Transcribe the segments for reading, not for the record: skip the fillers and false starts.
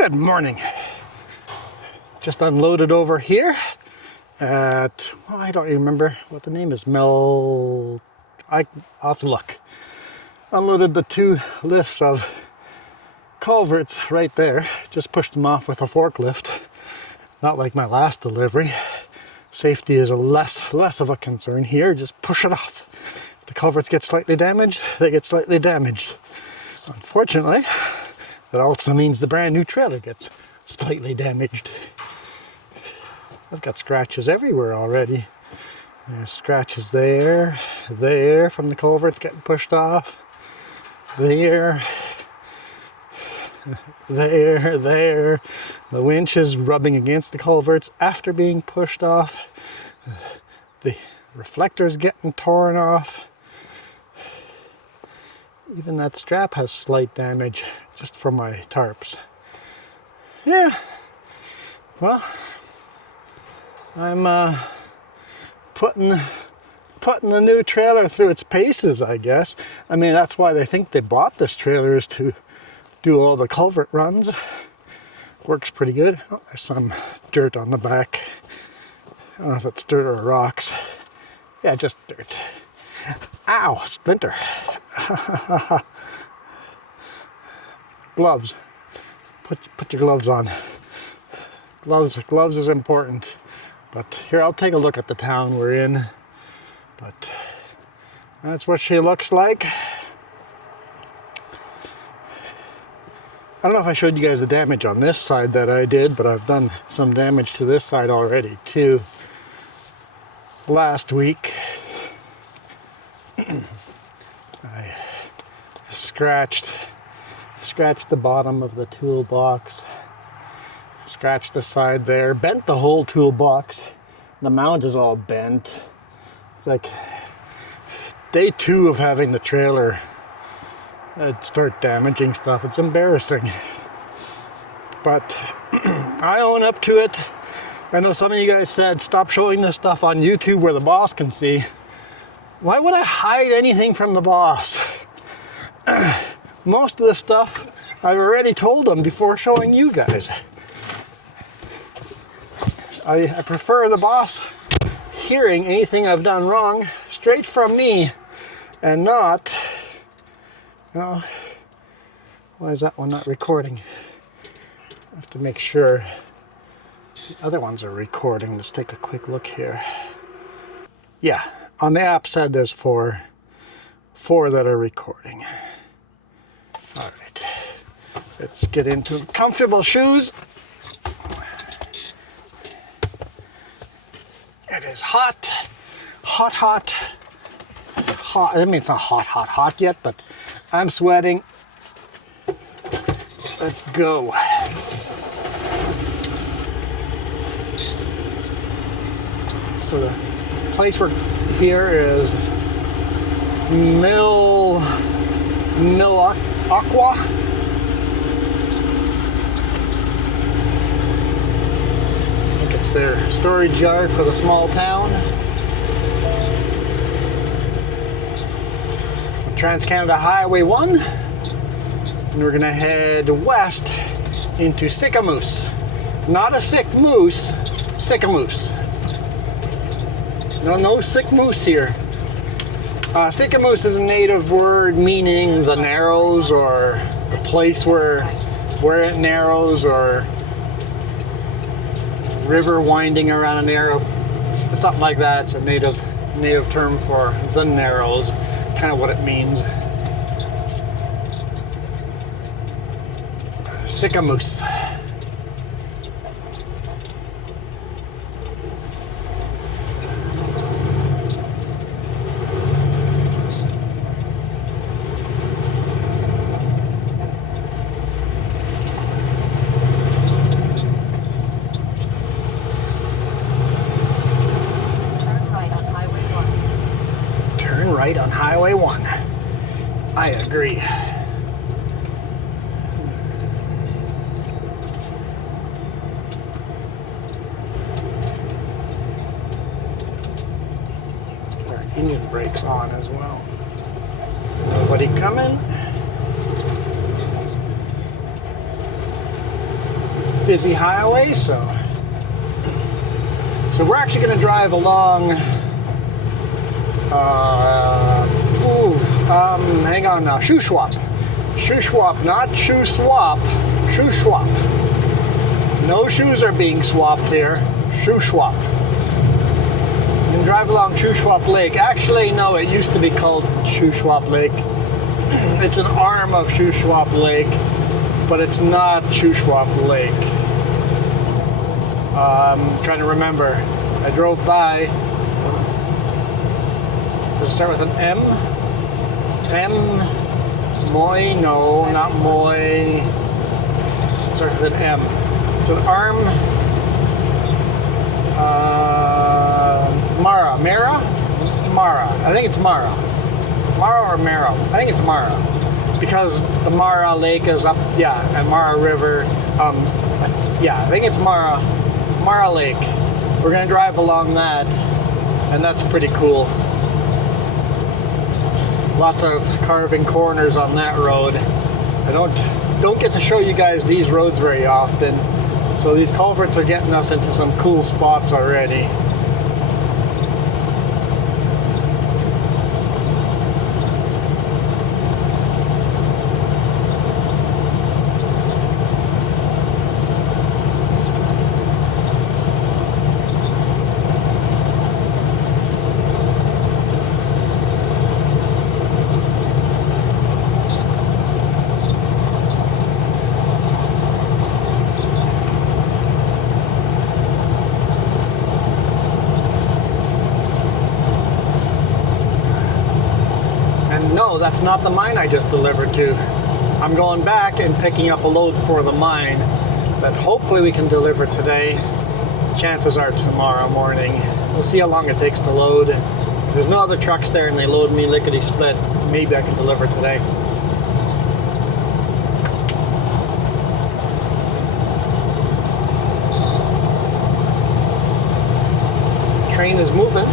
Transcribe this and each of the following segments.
Good morning. Just unloaded over here at, well, I don't remember what the name is. I'll have to look. Unloaded the 2 lifts of culverts right there. Just pushed them off with a forklift. Not like my last delivery. Safety is less of a concern here. Just push it off. If the culverts get slightly damaged, they get slightly damaged. Unfortunately, that also means the brand new trailer gets slightly damaged. I've got scratches everywhere already. There's scratches there from the culverts getting pushed off. There. The winch is rubbing against the culverts after being pushed off. The reflector's getting torn off. Even that strap has slight damage just from my tarps. Yeah, well, I'm putting the new trailer through its paces, I guess. I mean, that's why they think they bought this trailer, is to do all the culvert runs. Works pretty good. Oh, there's some dirt on the back. I don't know if it's dirt or rocks. Yeah, just dirt. Ow, splinter. Gloves. Put your gloves on. Gloves is important. But here, I'll take a look at the town we're in. But that's what she looks like. I don't know if I showed you guys the damage on this side that I did, but I've done some damage to this side already too. Last week, I scratched the bottom of the toolbox, scratched the side there, bent the whole toolbox. The mount is all bent. It's like day 2 of having the trailer. I'd start damaging stuff. It's embarrassing. But I own up to it. I know some of you guys said, stop showing this stuff on YouTube where the boss can see. Why would I hide anything from the boss? Most of the stuff I've already told them before showing you guys. I prefer the boss hearing anything I've done wrong straight from me and not... Oh, why is that one not recording? I have to make sure the other ones are recording. Let's take a quick look here. Yeah, on the app said there's four that are recording. All right, let's get into comfortable shoes. It is hot. I mean, it's not hot yet, but I'm sweating. Let's go. So the place we're here is Mill Aqua. I think it's their storage yard for the small town. Trans-Canada Highway 1, and we're gonna head west into Sycamoose. Not a sick moose, Sycamoose. No sick moose here. Sycamoose is a native word meaning the narrows, or the place where it narrows, or river winding around a narrow, something like that. It's a native term for the narrows. Kind of what it means. Sycamoose. Right on Highway 1. I agree. Our engine brakes on as well. Nobody coming. busy highway, so we're actually going to drive along. Hang on now. Shoe swap, not shoe swap. Shoe swap. No shoes are being swapped here. Shoe swap. You can drive along Shuswap Lake. Actually, no, it used to be called Shuswap Lake. It's an arm of Shuswap Lake, but it's not Shuswap Lake. I'm trying to remember. I drove by. Does it start with an M? Moy? No, not Moy. It starts with an M. It's an arm. Mara. I think it's Mara. Mara or Mara? I think it's Mara. Because the Mara Lake is up, yeah, and Mara River. Yeah, I think it's Mara Lake. We're gonna drive along that, and that's pretty cool. Lots of carving corners on that road. I don't get to show you guys these roads very often, so these culverts are getting us into some cool spots already. No, that's not the mine I just delivered to. I'm going back and picking up a load for the mine that hopefully we can deliver today. Chances are tomorrow morning. We'll see how long it takes to load. If there's no other trucks there and they load me lickety-split, maybe I can deliver today. Train is moving.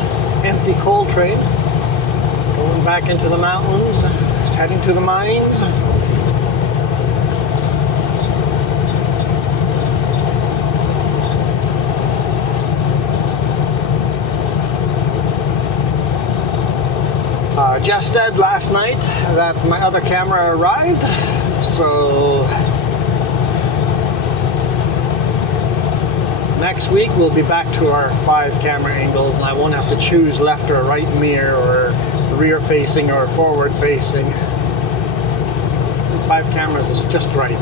Empty coal train. Going back into the mountains, heading to the mines. Just said last night that my other camera arrived, so next week we'll be back to our 5 camera angles, and I won't have to choose left or right mirror or rear facing or forward facing. 5 cameras is just right.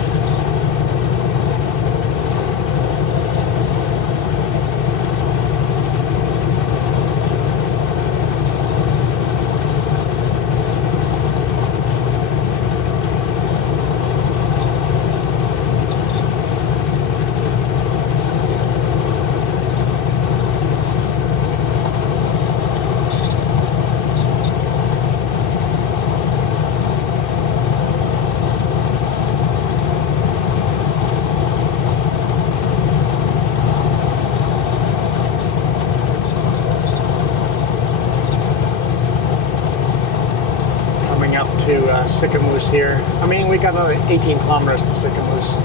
To Sycamoose here. I mean, we got another 18 kilometers to Sycamoose.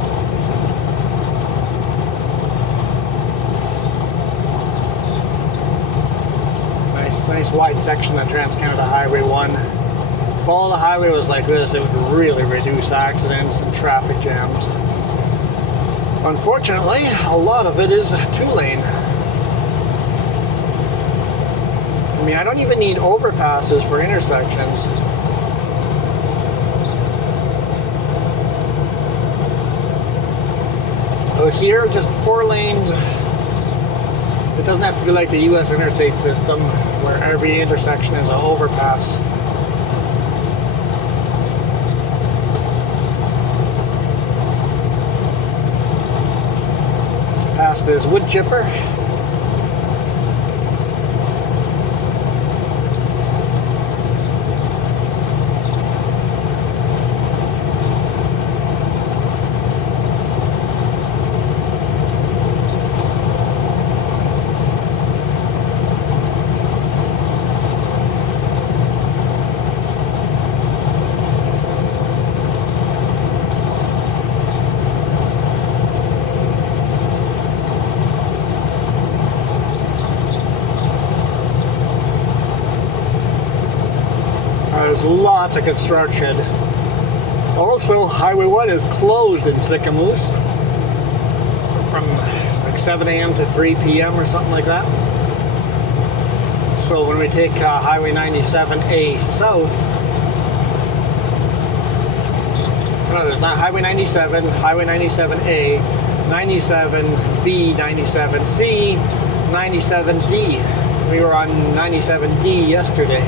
Nice wide section of Trans-Canada Highway 1. If all the highway was like this, it would really reduce accidents and traffic jams. Unfortunately, a lot of it is 2-lane. I mean, I don't even need overpasses for intersections. So here, just 4 lanes. It doesn't have to be like the US interstate system, where every intersection is an overpass. Past this wood chipper. lots of construction. Also, Highway 1 is closed in Sycamoose from like 7 a.m. to 3 p.m. or something like that. So when we take Highway 97A south, no, there's not Highway 97, Highway 97A, 97B, 97C, 97D. We were on 97D yesterday.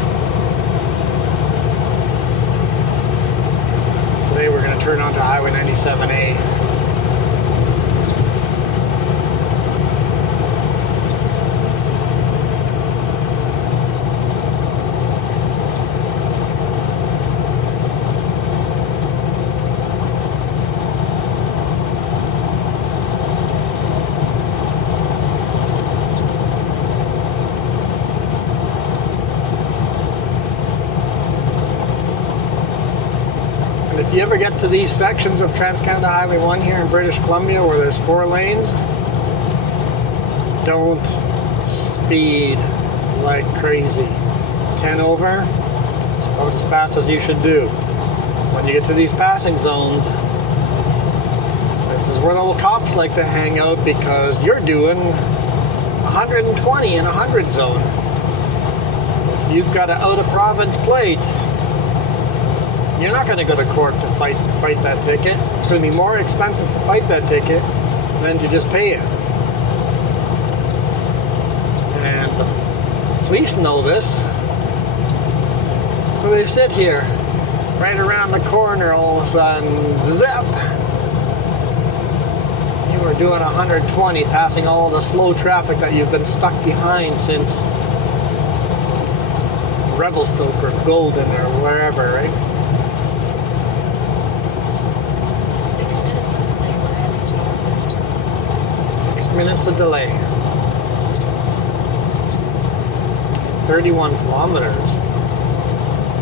Today we're going to turn onto Highway 97A. If you ever get to these sections of Trans-Canada Highway 1 here in British Columbia where there's 4 lanes, don't speed like crazy. 10 over, it's about as fast as you should do. When you get to these passing zones, this is where the little cops like to hang out because you're doing 120 in a 100 zone. If you've got an out-of-province plate, you're not going to go to court to fight that ticket. It's going to be more expensive to fight that ticket than to just pay it. And the police know this. So they sit here, right around the corner, all of a sudden, zap! You were doing 120, passing all the slow traffic that you've been stuck behind since Revelstoke or Golden or wherever, right? 6 minutes of delay. 31 kilometers.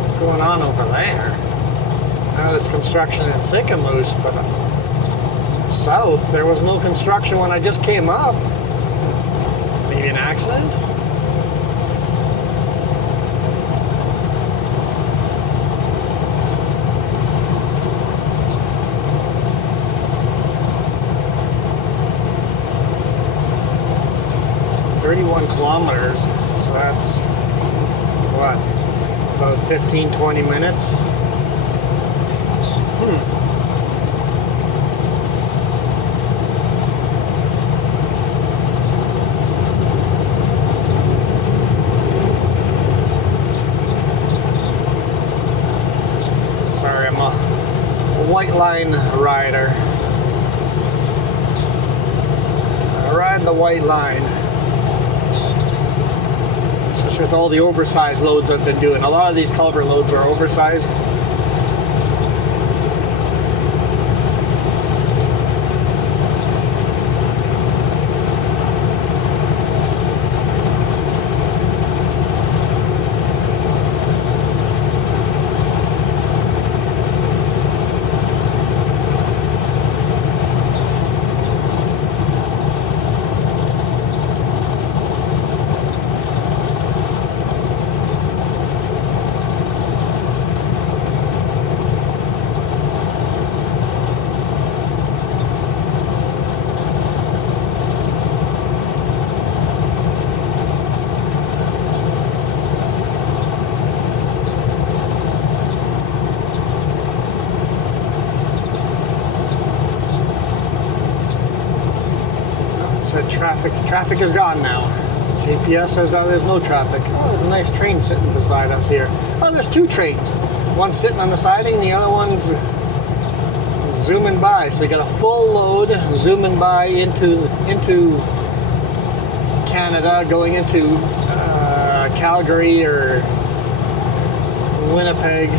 What's going on over there? Now there's construction in Sycamoose, but south there was no construction when I just came up. Maybe an accident? Kilometers, so that's what, about 15-20 minutes. Sorry, I'm a white line rider. I ride the white line. With all the oversized loads I've been doing. A lot of these culvert loads are oversized. Said traffic is gone now. GPS says that there's no traffic. Oh, there's a nice train sitting beside us here. Oh, there's 2 trains. One's sitting on the siding, the other one's zooming by. So you got a full load zooming by into Canada, going into Calgary or Winnipeg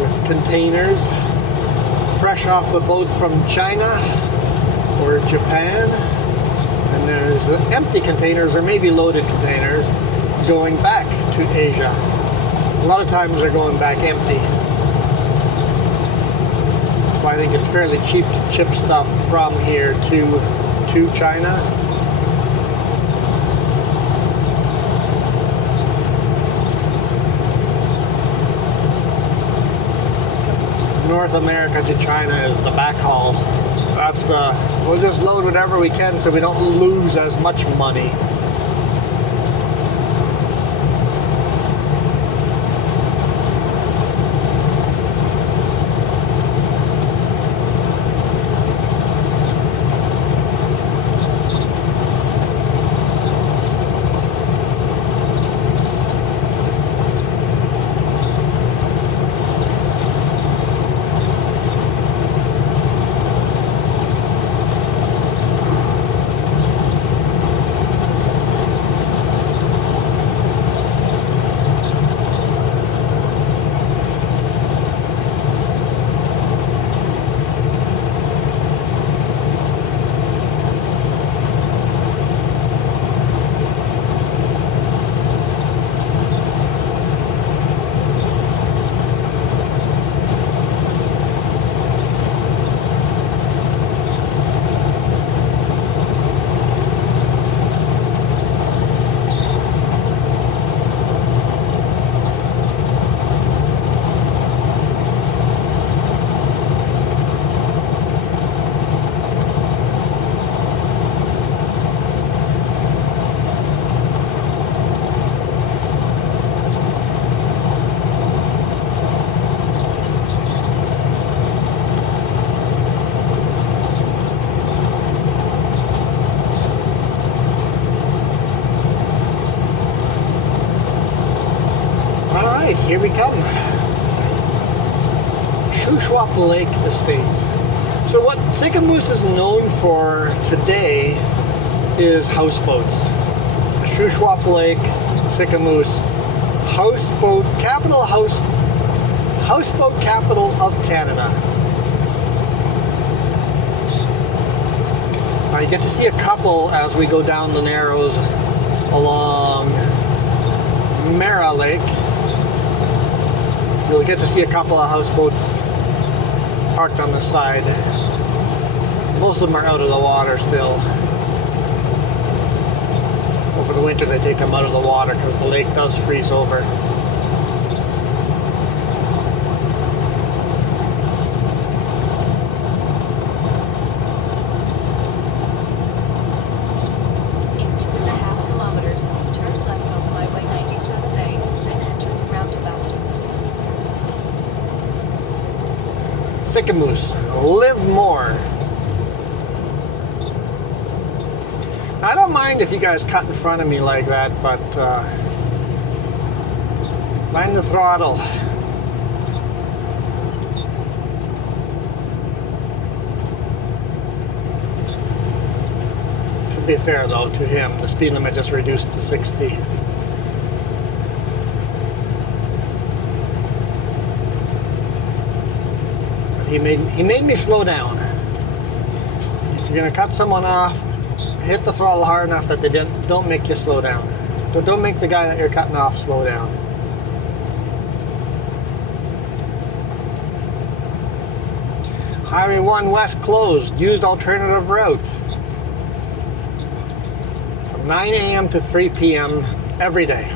with containers fresh off the boat from China or Japan. And there's empty containers or maybe loaded containers going back to Asia. A lot of times they're going back empty. That's why I think it's fairly cheap to ship stuff from here to China. North America to China is the backhaul. That's the, we'll just load whatever we can so we don't lose as much money. Here we come. Shuswap Lake Estates. So what Sycamoose is known for today is houseboats. Shuswap Lake, Sycamoose, houseboat capital, houseboat capital of Canada. Now you get to see a couple as we go down the Narrows along Mara Lake. You'll get to see a couple of houseboats parked on the side. Most of them are out of the water still. Over the winter they take them out of the water because the lake does freeze over. In 2.5 kilometers, turn left on Highway 97A, then enter the roundabout. Sycamoose, live more. I don't mind if you guys cut in front of me like that, but find the throttle. To be fair though, to him, the speed limit just reduced to 60. He made me slow down. If you're gonna cut someone off, hit the throttle hard enough that they don't make you slow down. Don't make the guy that you're cutting off slow down. Highway 1 West closed. Used alternative route. From 9 a.m. to 3 p.m. every day.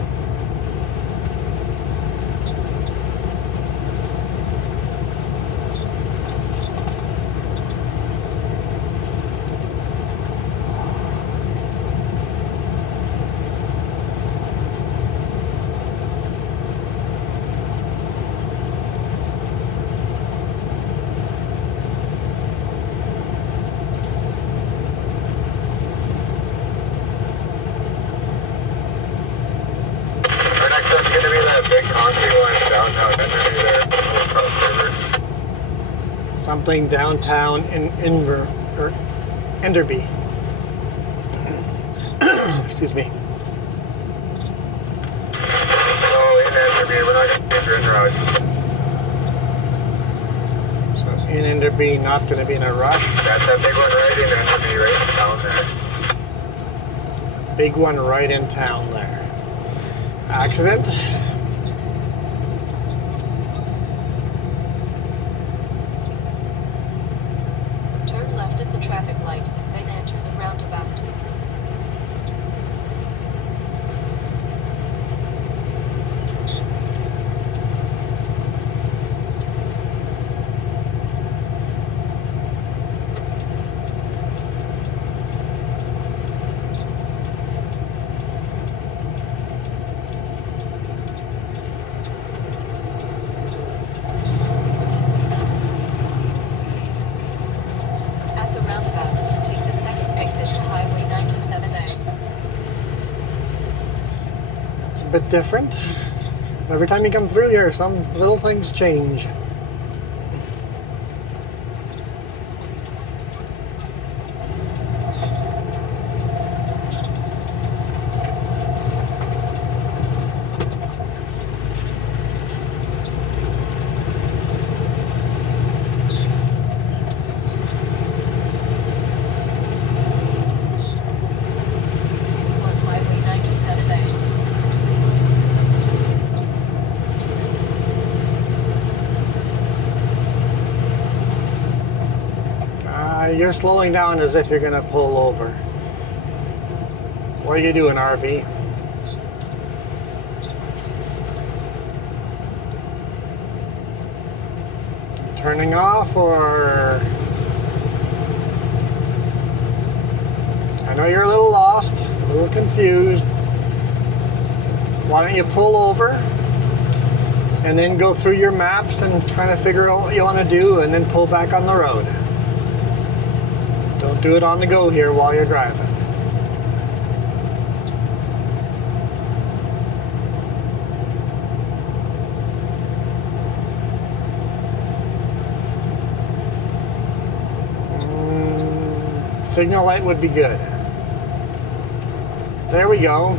Something downtown in Enderby. Excuse me. Oh, in Enderby, we're not going to be in rush. So in Enderby, not going to be in a rush. That's that big one right in Enderby, right down there. Big one right in town there. Accident. Turn left at the traffic light, then enter the roundabout. bit different. Every time you come through here, some little things change. Continue on Highway 97A. You're slowing down as if you're going to pull over. What are you doing, RV? Turning off, or... I know you're a little lost, a little confused. Why don't you pull over and then go through your maps and kind of figure out what you want to do and then pull back on the road. Don't do it on the go here while you're driving. Signal light would be good. There we go.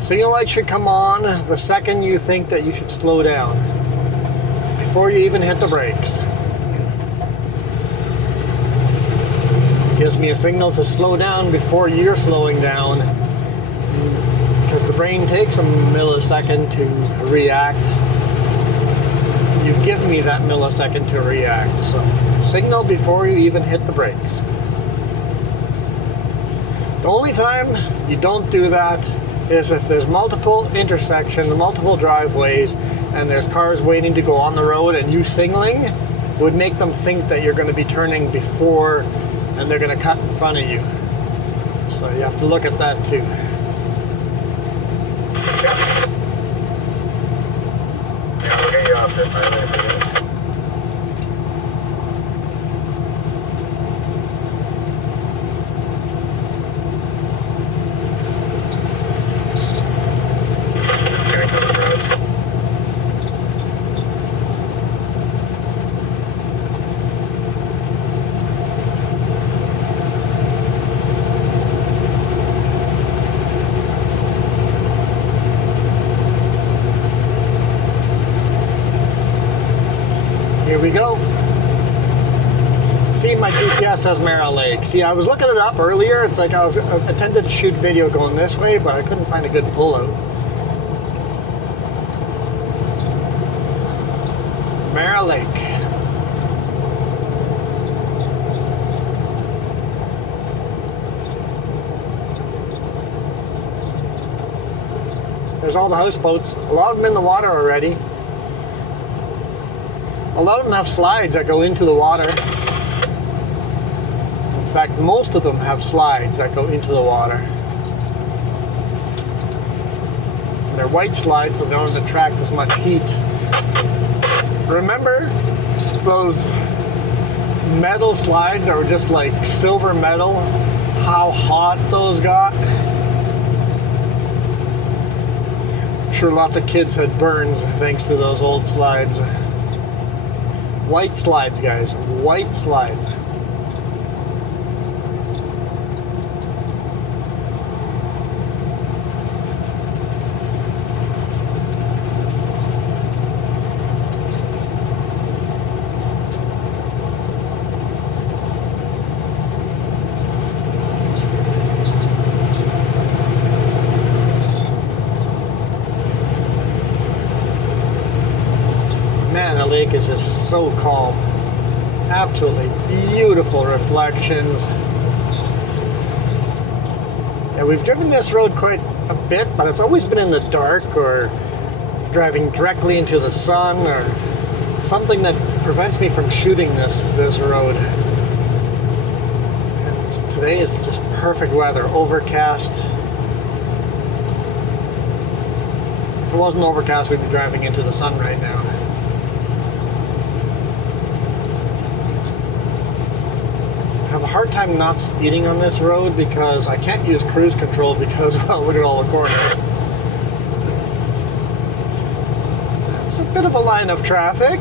Signal light should come on the second you think that you should slow down, before you even hit the brakes. Gives me a signal to slow down before you're slowing down, because the brain takes a millisecond to react. You give me that millisecond to react, so signal before you even hit the brakes. The only time you don't do that is if there's multiple intersections, multiple driveways, and there's cars waiting to go on the road, and you signaling would make them think that you're going to be turning before and they're going to cut in front of you. So you have to look at that too. Yeah, we'll get you off this highway. Here we go. See, my GPS says Merrill Lake. See, I was looking it up earlier. It's like I intended to shoot video going this way, but I couldn't find a good pullout. Merrill Lake. There's all the houseboats. A lot of them in the water already. A lot of them have slides that go into the water. In fact, most of them have slides that go into the water. And they're white slides, so they don't attract as much heat. Remember those metal slides that were just like silver metal? How hot those got? I'm sure lots of kids had burns thanks to those old slides. White slides, guys. White slides. Man, the lake is just so calm. Absolutely beautiful reflections. Yeah, we've driven this road quite a bit, but it's always been in the dark or driving directly into the sun or something that prevents me from shooting this road. And today is just perfect weather, overcast. If it wasn't overcast, we'd be driving into the sun right now. I have a hard hard time not speeding on this road because I can't use cruise control because, well, look at all the corners. It's a bit of a line of traffic.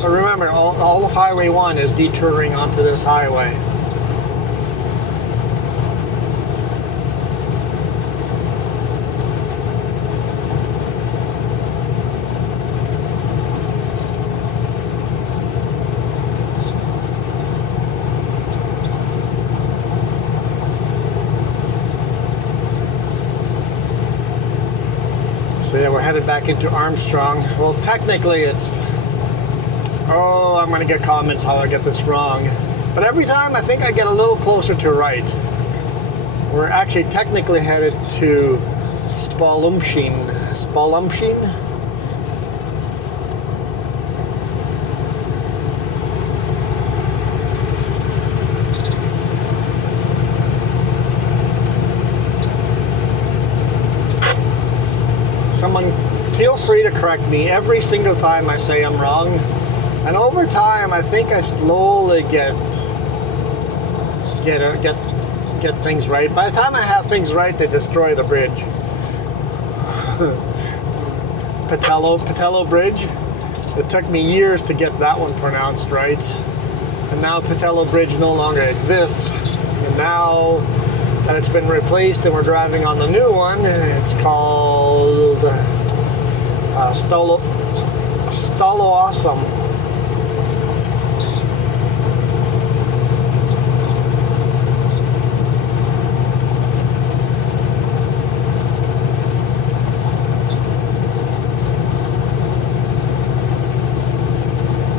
But remember, all of Highway 1 is detouring onto this highway. So yeah, we're headed back into Armstrong. Well, technically it's... Oh, I'm going to get comments how I get this wrong. But every time I think I get a little closer to right. We're actually technically headed to Spalumsheen. Spalumsheen? Someone feel free to correct me every single time I say I'm wrong. And over time, I think I slowly get things right. By the time I have things right, they destroy the bridge. Patello Bridge. It took me years to get that one pronounced right. And now Patello Bridge no longer exists. And now that it's been replaced and we're driving on the new one, it's called Stalo-Awesome.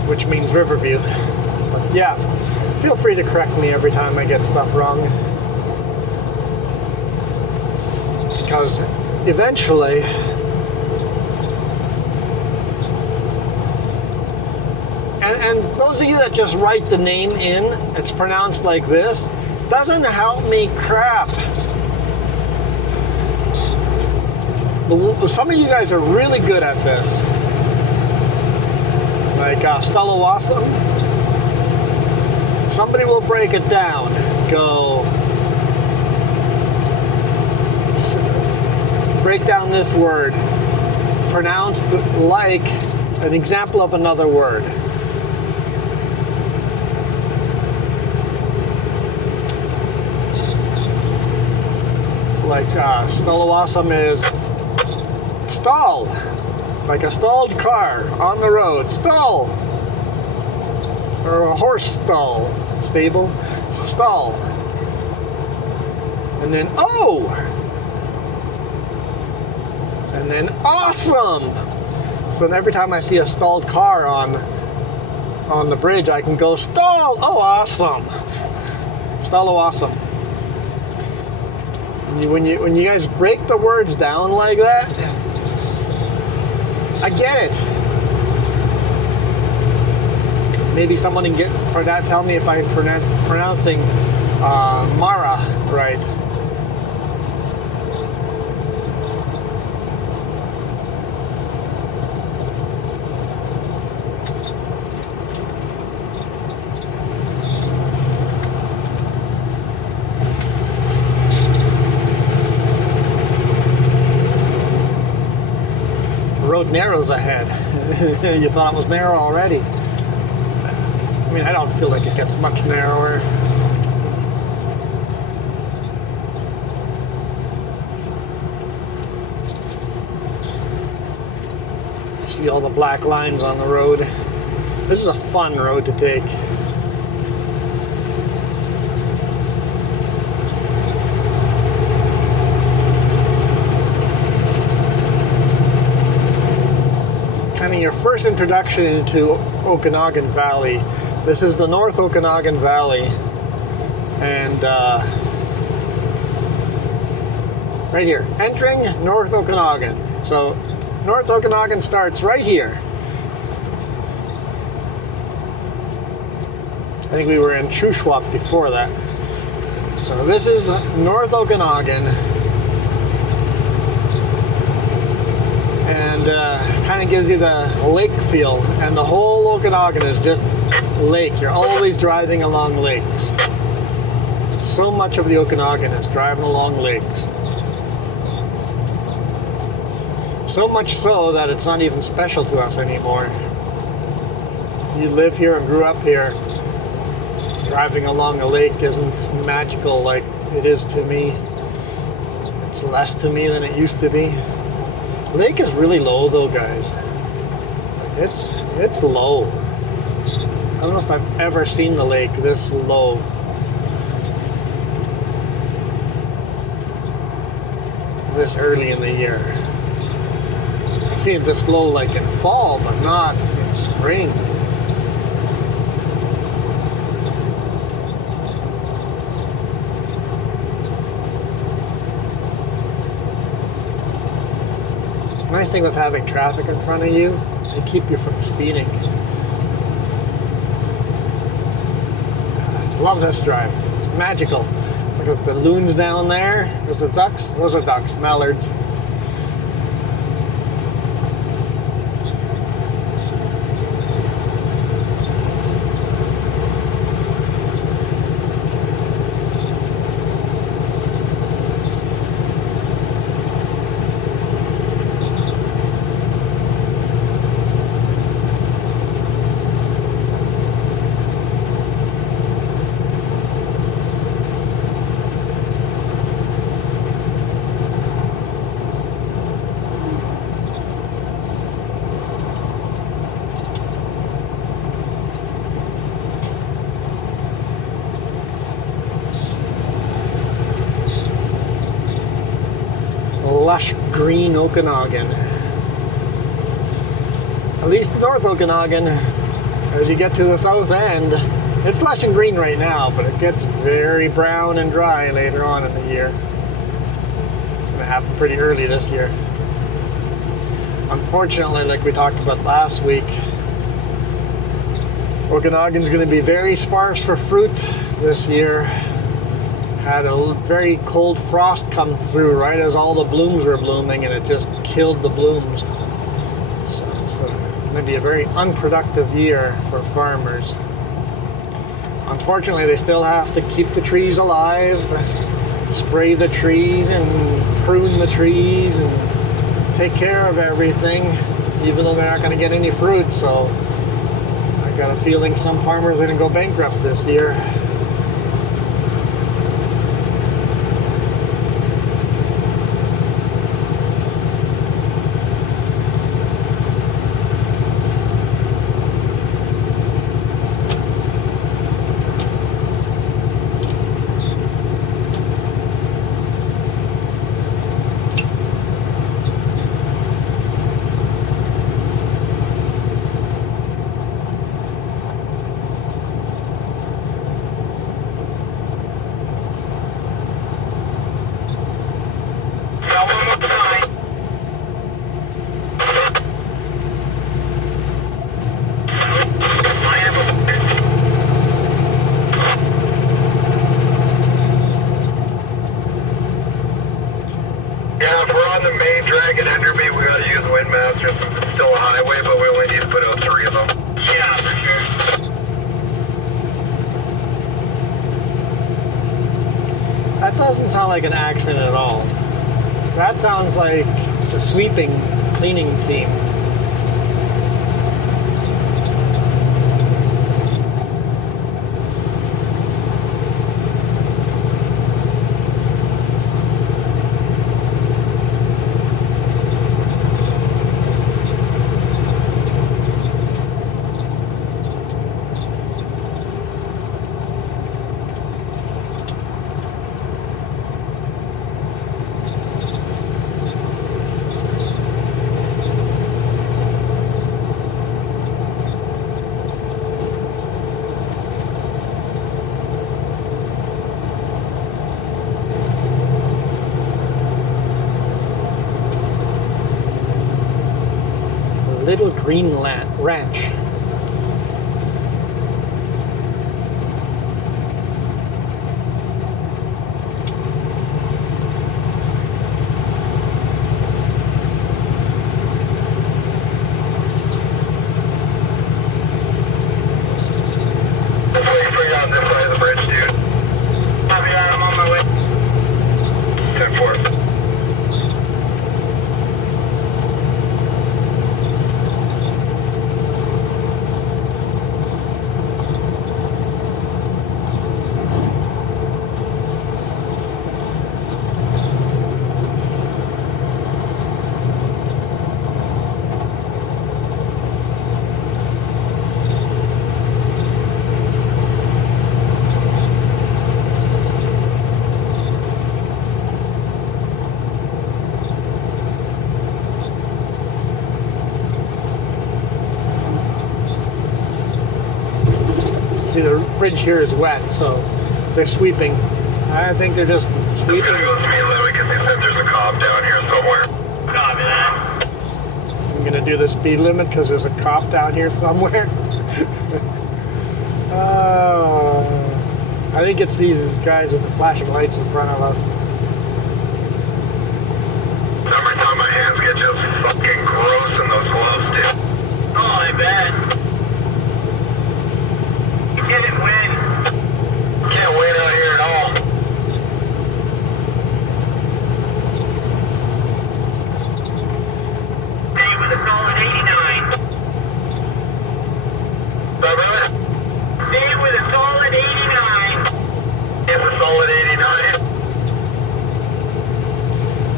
Which means Riverview. But yeah, feel free to correct me every time I get stuff wrong. Because eventually, and those of you that just write the name in, it's pronounced like this, doesn't help me crap. Some of you guys are really good at this. Like Stalo-Awesome. Somebody will break it down. Go. Break down this word. Pronounced like an example of another word. Like Stalo-Awesome is stall. Like a stalled car on the road. Stall. Or a horse stall. Stable. Stall. And then oh. And then awesome. So every time I see a stalled car on the bridge, I can go stall. Oh, awesome. Stalo-Awesome. When you guys break the words down like that, I get it. Maybe someone can tell me if I'm pronouncing Mara right. Road narrows ahead. You thought it was narrow already. I mean, I don't feel like it gets much narrower. See all the black lines on the road. This is a fun road to take. Kind of your first introduction into Okanagan Valley. This is the North Okanagan Valley, and right here, entering North Okanagan. So North Okanagan starts right here. I think we were in Shuswap before that. So this is North Okanagan. And kind of gives you the lake feel, and the whole Okanagan is just lake. You're always driving along lakes. So much of the Okanagan is driving along lakes. So much so that it's not even special to us anymore. If you live here and grew up here, driving along a lake isn't magical like it is to me. It's less to me than it used to be. Lake is really low though, guys. It's low. I don't know if I've ever seen the lake this low. This early in the year. I've seen it this low like in fall, but not in spring. The nice thing with having traffic in front of you, they keep you from speeding. Love this drive. It's magical. Look at the loons down there. There's the ducks. Those are ducks, mallards. Lush green Okanagan. At least the North Okanagan. As you get to the south end, it's lush and green right now, but it gets very brown and dry later on in the year. It's going to happen pretty early this year. Unfortunately, like we talked about last week, Okanagan's going to be very sparse for fruit this year. Had a very cold frost come through right as all the blooms were blooming, and it just killed the blooms. So it's going to be a very unproductive year for farmers. Unfortunately, they still have to keep the trees alive, spray the trees and prune the trees and take care of everything, even though they're not going to get any fruit. So I got a feeling some farmers are going to go bankrupt this year. That doesn't sound like an accident at all. That sounds like the sweeping cleaning team. Little Green Ranch. See, the bridge here is wet, so they're sweeping. I think they're just I'm sweeping. gonna go speed limit because they said there's a cop down here somewhere. Copy that. I'm gonna do the speed limit because there's a cop down here somewhere. I think it's these guys with the flashing lights in front of us. Summertime, my hands get just fucking gross in those gloves, dude. Oh, I bet. You didn't win. Can't wait out here at all. Stay with a solid 89. Sorry, brother? Stay with a solid 89. It's a solid 89.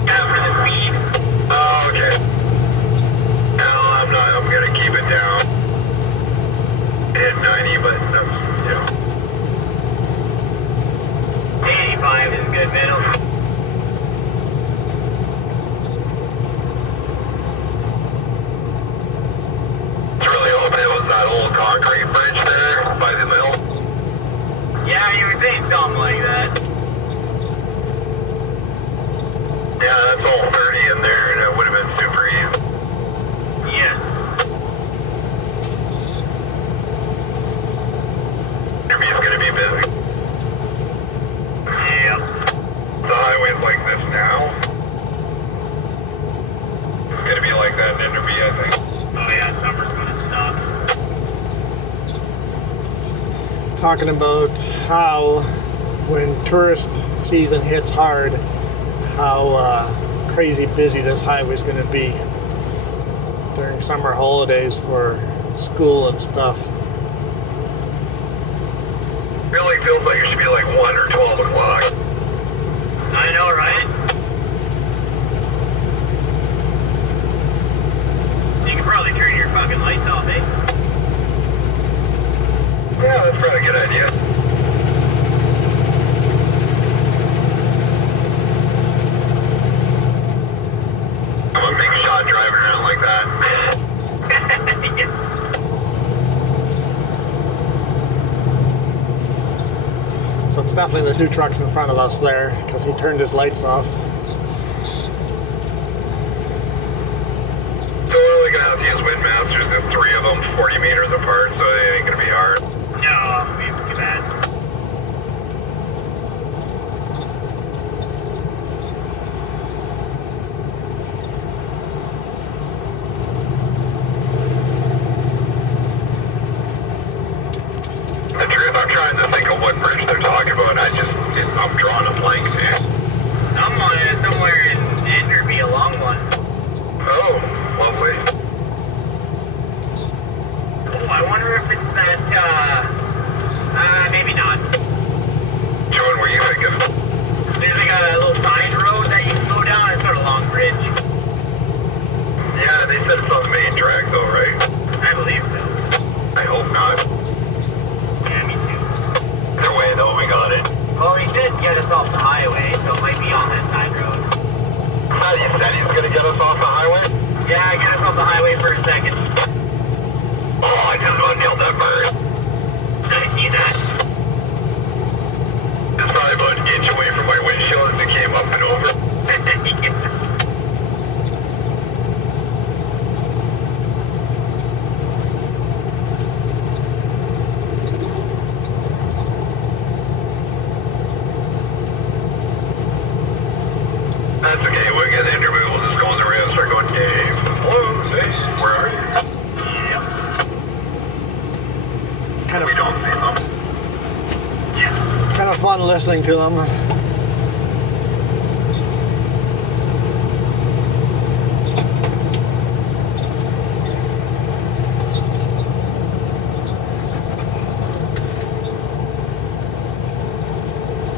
Yeah, for the speed. Oh, okay. No, I'm not. I'm gonna keep it down. Hit 90, but that's, you know. 85 is good middle. It's really hoping it was that old concrete bridge there by the mill. Yeah, you would think something like that. Yeah, that's all 30 in there, and it would have been super easy. Yes. Interview's gonna be busy. Yep. The highway's like this now. It's gonna be like that in interview, I think. Oh yeah, summer's gonna stop. Talking about how when tourist season hits hard, how crazy busy this highway is going to be during summer holidays for school and stuff. Really feels like it should be like 1 or 12 o'clock. I know, right? You can probably turn your fucking lights off, eh? Yeah, that's probably a good idea. I'm a big shot driving around like that. So it's definitely the two trucks in front of us there because he turned his lights off. So we're only gonna have to use Windmasters. There's 3 of them, 40 meters apart, so it ain't gonna be hard. No, we too bad. The truth, I'm trying to think of what bridge they're talking about. I'm drawing a blank, dude. Someone somewhere in Enderby, a long one. Oh, lovely. Oh, I wonder if it's that, maybe not. Which one were you thinking? There's like a little side road that you can go down. It's sort of a long bridge. Yeah, they said it's on the main track though, right? I believe so. I hope not. Yeah, me too. Either way though, we got it. Well, he did get us off the highway, so it might be on that side road. You said he was gonna get us off the highway? Yeah, get us off the highway for a second. Oh, I just about nailed that bird. Did I see that? It's probably about an inch away from my windshield as it came up and over. That's okay, we'll get the interview, we'll just go on the rail and start going, Dave, hello, Dave, where are you? Yep. Kind of, We don't see them. Yeah. kind of fun listening to them.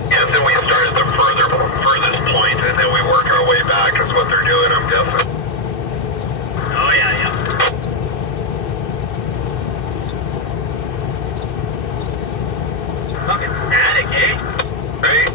Yeah, then we start at the furthest point, and then we work our way back is what they're doing, I'm guessing. Oh, yeah, yeah. Fucking static, eh? Right?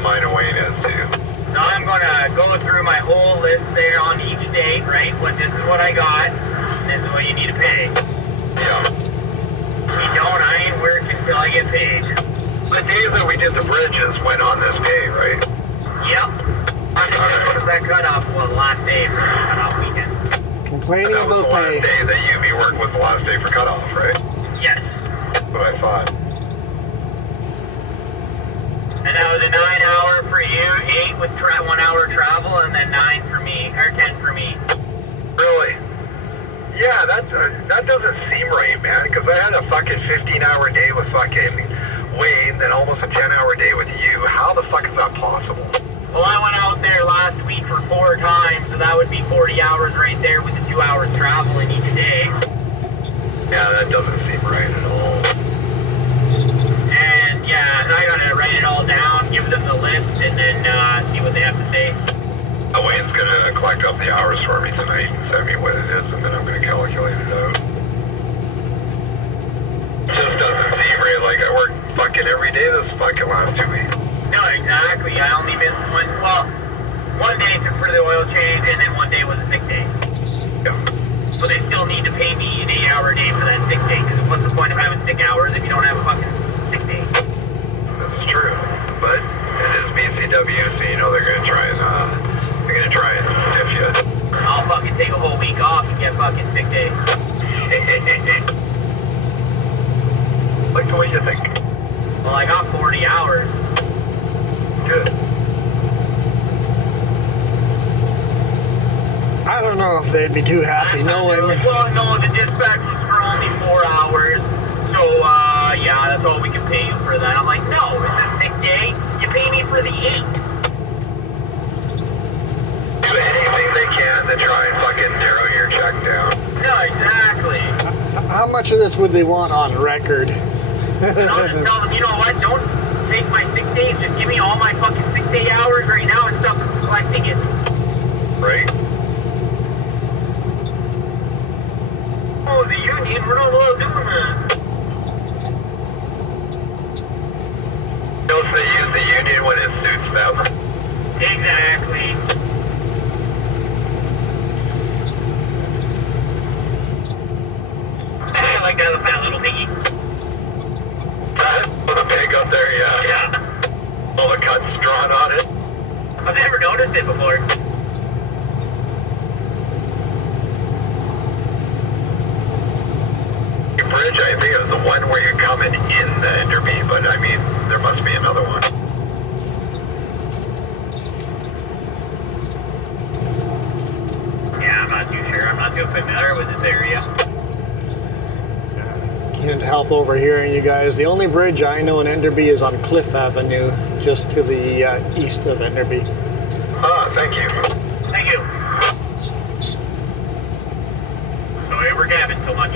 mine and Wayne is too. So I'm gonna go through my whole list there on each day, right? This is what I got. This is what you need to pay. Yeah. If you don't, I ain't working till I get paid. The days that we did the bridges went on this pay, right? Yep. What is that cutoff? Well, the last day for the cutoff weekend. Complaining That was about the last pay. day that UB work was the last day for cutoff, right? Yes. That's what I thought. And that was a 9-hour for you, 8 with 1 hour travel, and then 9 for me, or 10 for me. Really? Yeah, that doesn't seem right, man, because I had a fucking 15-hour day with fucking Wayne, then almost a 10-hour day with you. How the fuck is that possible? Well, I went out there last week for 4 times, so that would be 40 hours right there with the 2 hours traveling each day. Yeah, that doesn't seem right at all. And yeah, and I gotta write it all down, give them the list, and then see what they have to say. Wayne's gonna collect up the hours for me tonight and send me what it is, and then I'm gonna calculate it out. Just doesn't seem right. Like I worked fucking every day this fucking last 2 weeks. No, exactly. I only missed one day for the oil change, and then 1 day was a sick day. Yeah. But they still need to pay me an 8-hour day for that sick day, because what's the point of having sick hours if you don't have a fucking sick day? That's true, but it is BCW, so you know they're gonna try and stiff you. I'll fucking take a whole week off and get fucking sick day. Like the way you think. Well, I got 40 hours. Good. I don't know if they'd be too happy knowing. Well, no, the dispatch was for only 4 hours. So, yeah, that's all we can pay you for that. I'm like, no, it's a sick day. You pay me for the 8. Do anything they can to try and fucking narrow your check down. No, exactly. How much of this would they want on record? And I'll just tell them, you know what, don't take my sick days. Just give me all my fucking sick day hours right now and stop collecting it. Right? Oh, the union, we're not allowed doing that. Don't they use the union when it suits them? Exactly. I like that fat little piggy. With a pig up there, yeah. Yeah. All the cuts drawn on it. I've never noticed it before. The bridge, I think, is the one where you're coming in the Enderby, but I mean, there must be another one. Yeah, I'm not too sure. I'm not too familiar with this area. Can't help overhearing you guys. The only bridge I know in Enderby is on Cliff Avenue, just to the east of Enderby. Ah, thank you. Thank you. Sorry, we're gabbing so much.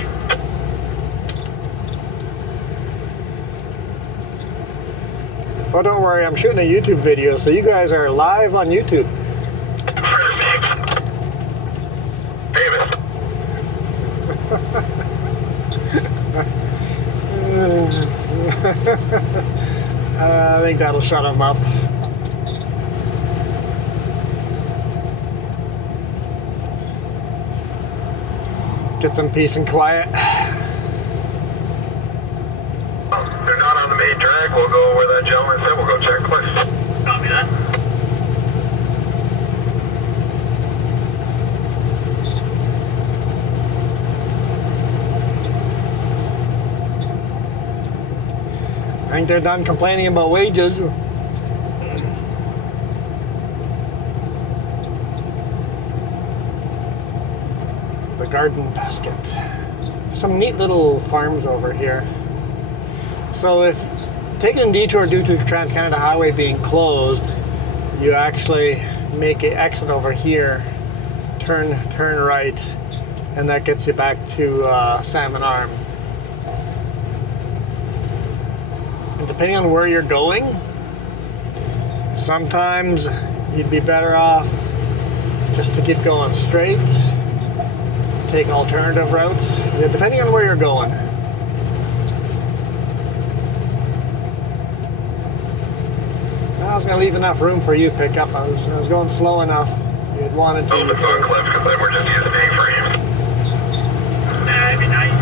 Oh, don't worry, I'm shooting a YouTube video, so you guys are live on YouTube. Perfect. Famous. I think that'll shut him up. Get some peace and quiet. They're not on the main track. We'll go where that gentleman said. We'll go check Cliff. Copy that. I think they're done complaining about wages. The garden basket. Some neat little farms over here. So if taking a detour due to Trans-Canada Highway being closed, you actually make an exit over here, turn right, and that gets you back to Salmon Arm. And depending on where you're going, sometimes you'd be better off just to keep going straight, take alternative routes, depending on where you're going. I was going to leave enough room for you to pick up. I was going slow enough. If you had wanted to. Oh, it's on Cliff, because then we're just using A-frames. That'd be nice.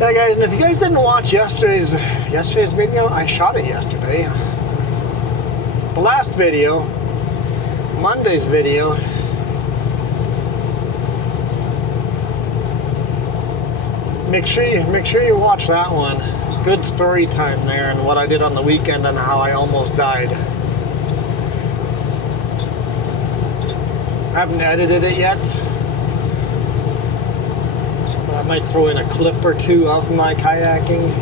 Yeah, guys, and if you guys didn't watch yesterday's video, I shot it yesterday. The last video, Monday's video, make sure you watch that one. Good story time there, and what I did on the weekend and how I almost died. I haven't edited it yet. I might throw in a clip or two of my kayaking.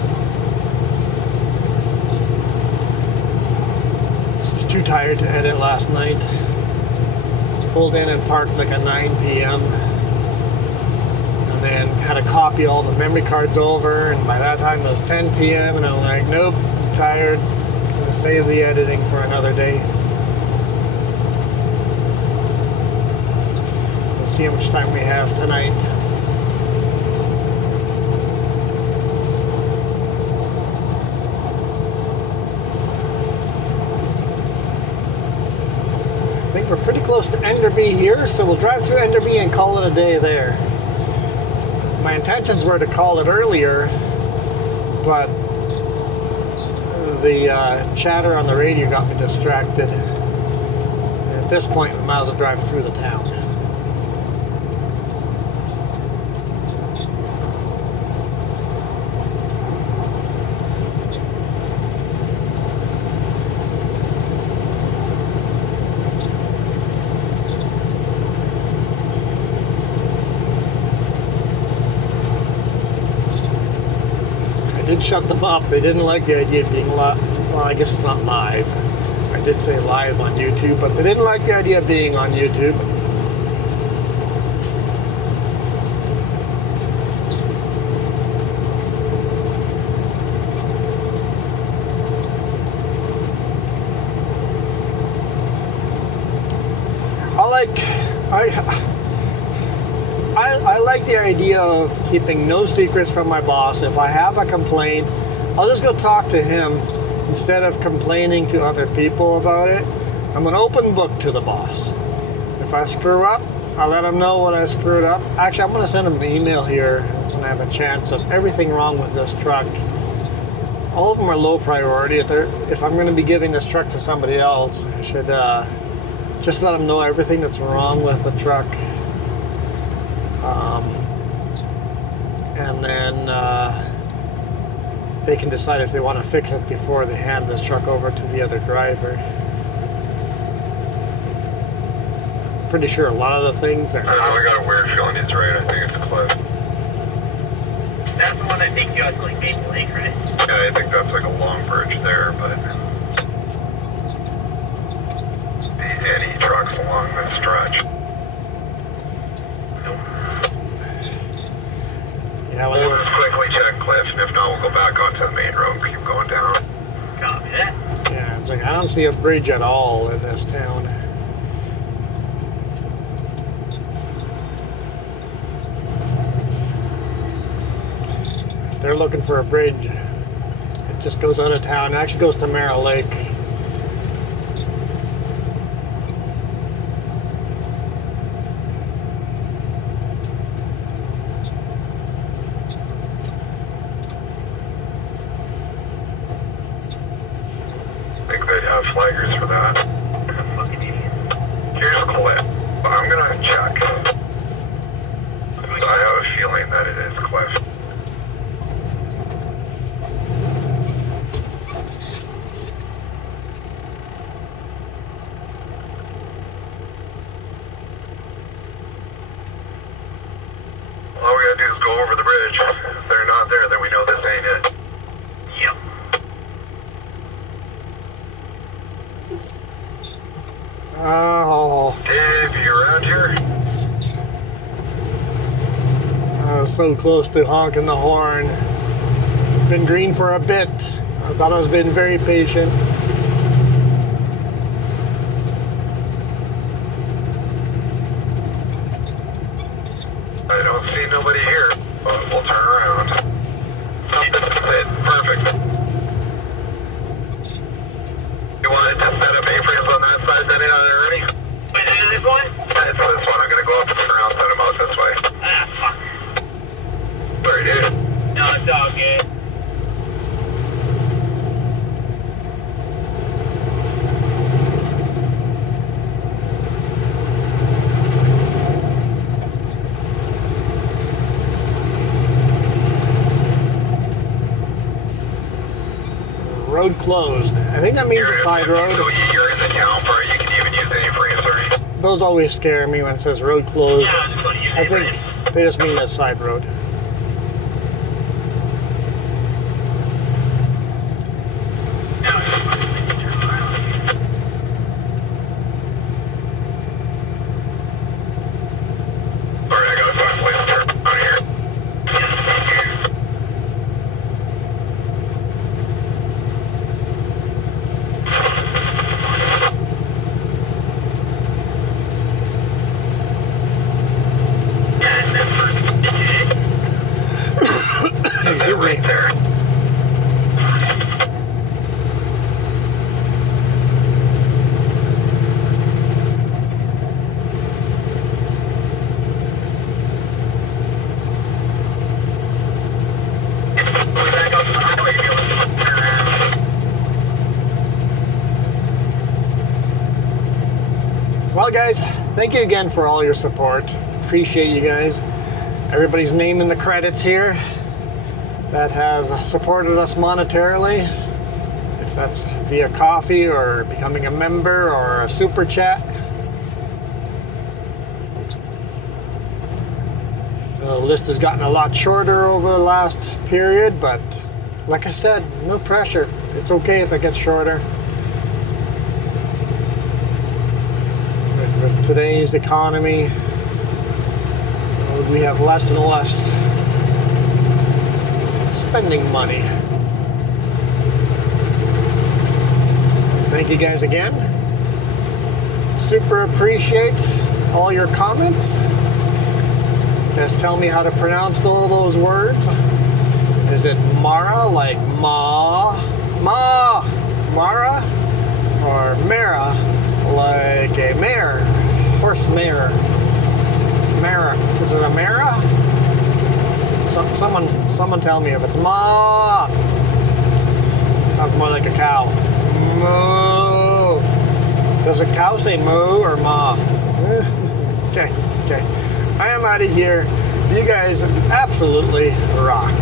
Just too tired to edit last night. Pulled in and parked like at 9 p.m. And then had to copy all the memory cards over, and by that time it was 10 p.m. and I'm like, nope, I'm tired. I'm gonna save the editing for another day. Let's see how much time we have tonight. I think we're pretty close to Enderby here, so we'll drive through Enderby and call it a day there. My intentions were to call it earlier, but the chatter on the radio got me distracted. And at this point, we might as well drive through the town. I did shut them up. They didn't like the idea of being live. Well, I guess it's not live. I did say live on YouTube, but they didn't like the idea of being on YouTube. I like the idea of keeping no secrets from my boss. If I have a complaint, I'll just go talk to him instead of complaining to other people about it. I'm an open book to the boss. If I screw up, I'll let him know what I screwed up. Actually, I'm going to send him an email here when I have a chance of everything wrong with this truck. All of them are low priority. If I'm going to be giving this truck to somebody else, I should just let them know everything that's wrong with the truck. And then they can decide if they want to fix it before they hand this truck over to the other driver. Pretty sure a lot of the things are... I don't know, I got a weird feeling he's right. I think it's Cliff. That's the one that takes you out to like Maple Lake, right? Yeah, I think that's like a long bridge there, but... any trucks along this stretch. Yeah, We'll just quickly check Cliff, and if not, we'll go back onto the main road and keep going down. Copy that. Yeah, it's like I don't see a bridge at all in this town. If they're looking for a bridge, it just goes out of town. It actually goes to Merrill Lake. Flaggers for that. Fucking idiot. Here's Cliff. I'm gonna check. I have a feeling that it is Cliff. All we gotta do is go over the bridge. If they're not there, then we know this Oh, Dave, you around here? I was so close to honking the horn. Been green for a bit. I thought I was being very patient. I don't see nobody here, but we'll turn around. That's it. Perfect. You wanted to set up A-frames on that side then, Ernie? Wait, is it this one? It's this one. I'm going to go up and around, set them out this way. Ah, fuck. Sorry, dude. No, it's all good. Road closed. I think that means a side road. You're in the town part. You can even use A-frames, sorry. Those always scare me when it says road closed. Yeah, I was just going to use I it. think they just mean a side road. Sorry, I got to find a place to turn out here. Excuse me. Right there. Well, guys, thank you again for all your support. Appreciate you guys. Everybody's name in the credits here that have supported us monetarily. If that's via coffee or becoming a member or a super chat. The list has gotten a lot shorter over the last period, but like I said, no pressure. It's okay if it gets shorter. With today's economy, we have less and less spending money. Thank you guys again. Super appreciate all your comments. Just tell me how to pronounce all those words. Is it Mara, like ma, Mara, or Mara, like a mare, horse mare, Mara? Is it a Mara? Someone tell me if it's ma. It sounds more like a cow. Moo. Does a cow say moo or ma? Okay. I am out of here. You guys absolutely rock.